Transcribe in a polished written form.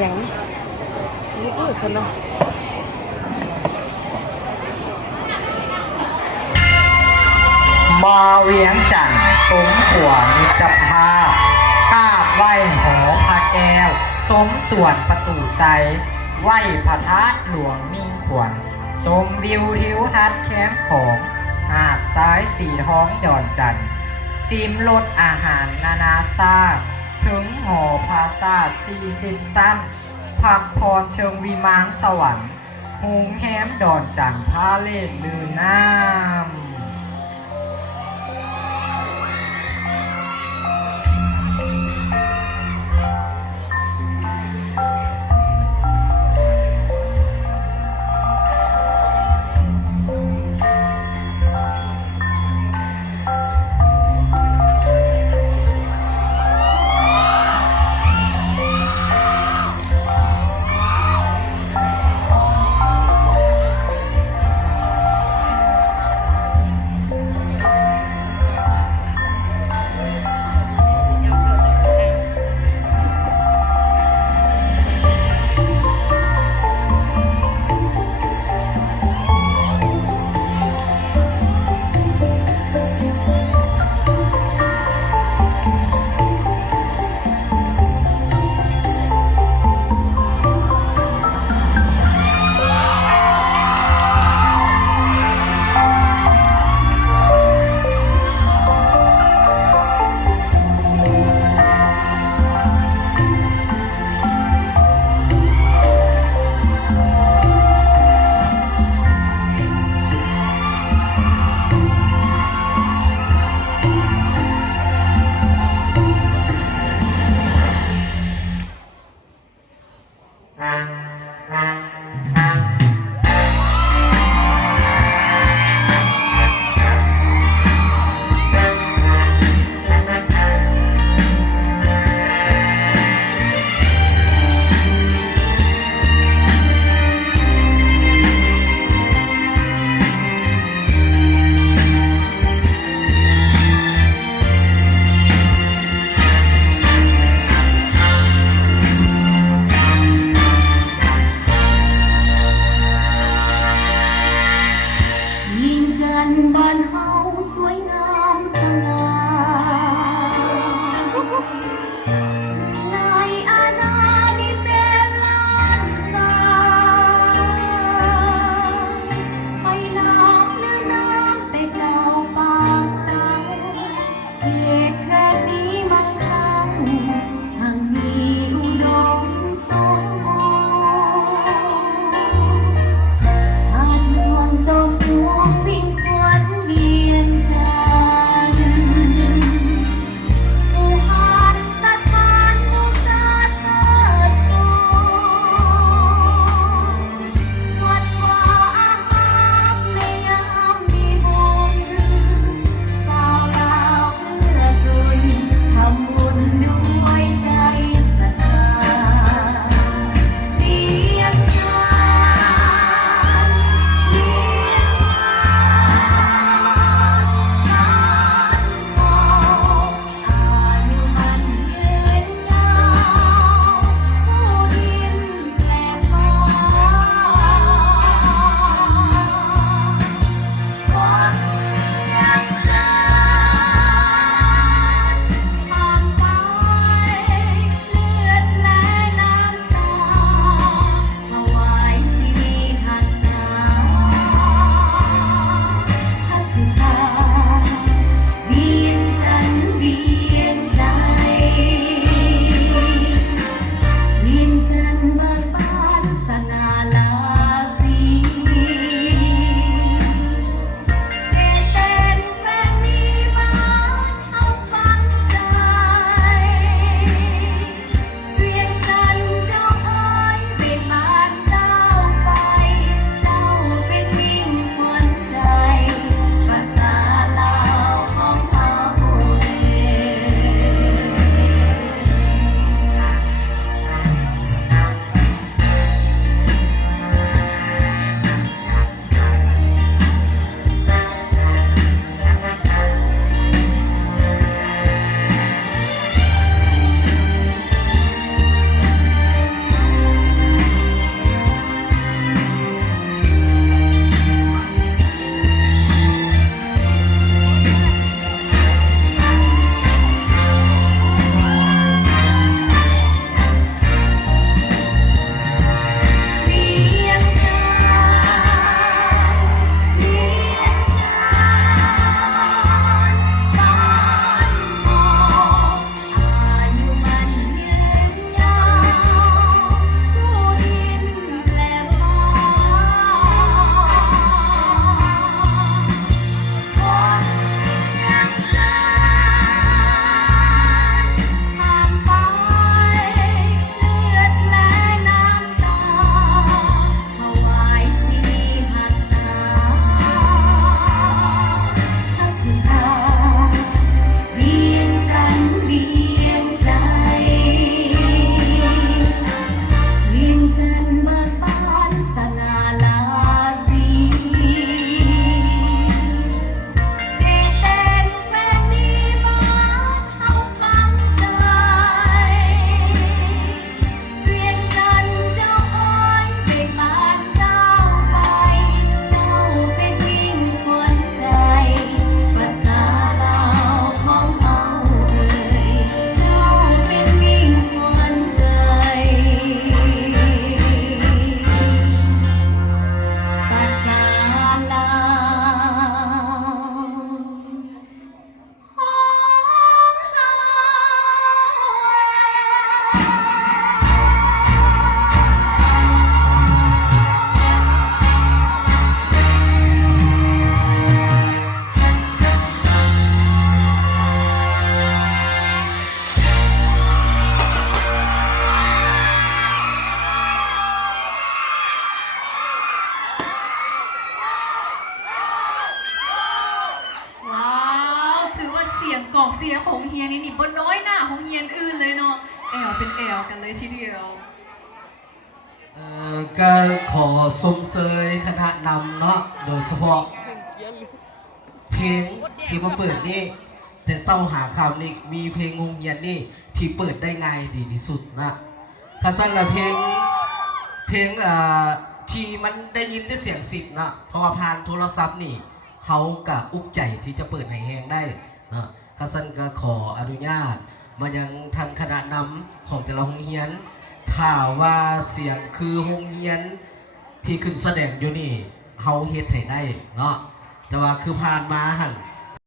อย่างนี้พูดกันนะมาเวียงจันทร์สมขวญมิตรภาพกราบไหว้หอพระแก้วสมส่วนประตูไซไหว้พระธาตุหลวงมิ่งขวัญชมวิวทิวทัศน์แคมป์ของหาดซ้ายสีท้องดอนจันทร์ซิมรสอาหารนานาชาติถึงหอพาซา40สั้นพักพรเชิงวิมานสวรรค์หงแฮมดอนจันทร์พาเลทลือน้ำบ้านเฮาสวยงามสง่าในอาณานิเทศล้านสาไปน้ำลือน้ำแต่เก่าปากเก่าเขตแค่นี้มั่งคั่งหังมีอุดมสมบูรณ์หาดเมืองจบสวงวิ่งเวียงจันทร์ภูหานสถานมุสาเทิดโกวัดวาอาหารในยามมีบุญสาวลาวเอื้อ องเสียร์ของเฮียนี่บ่น้อยหน้าของเฮียนอื่นเลยเนาะแอลเป็นแอลกันเลยทีเดียว ก็ขอสมเสยคณะนำเนาะโดยเฉพาะเพลงที่มาเปิดนี่แต่เศร้าหาคำนี่มีเพลงโรงเรียนนี่ที่เปิดได้ง่ายดีที่สุดนะถ้าสั้นละเพลงที่มันได้ยินได้เสียงสิทธิ์นะเพราะว่าผ่านโทรศัพท์นี่เขากับอุกใจที่จะเปิดให้แหงได้นะถ้าสั้นก็ขออนุญาตมายังทางคณะนำของแต่ละโรงเรียนถ้าว่าเสียงคือโรงเรียนที่ขึ้นแสดงอยู่นี่เฮาเฮ็ดให้ได้เนาะแต่ว่าคือผ่านมาหั่น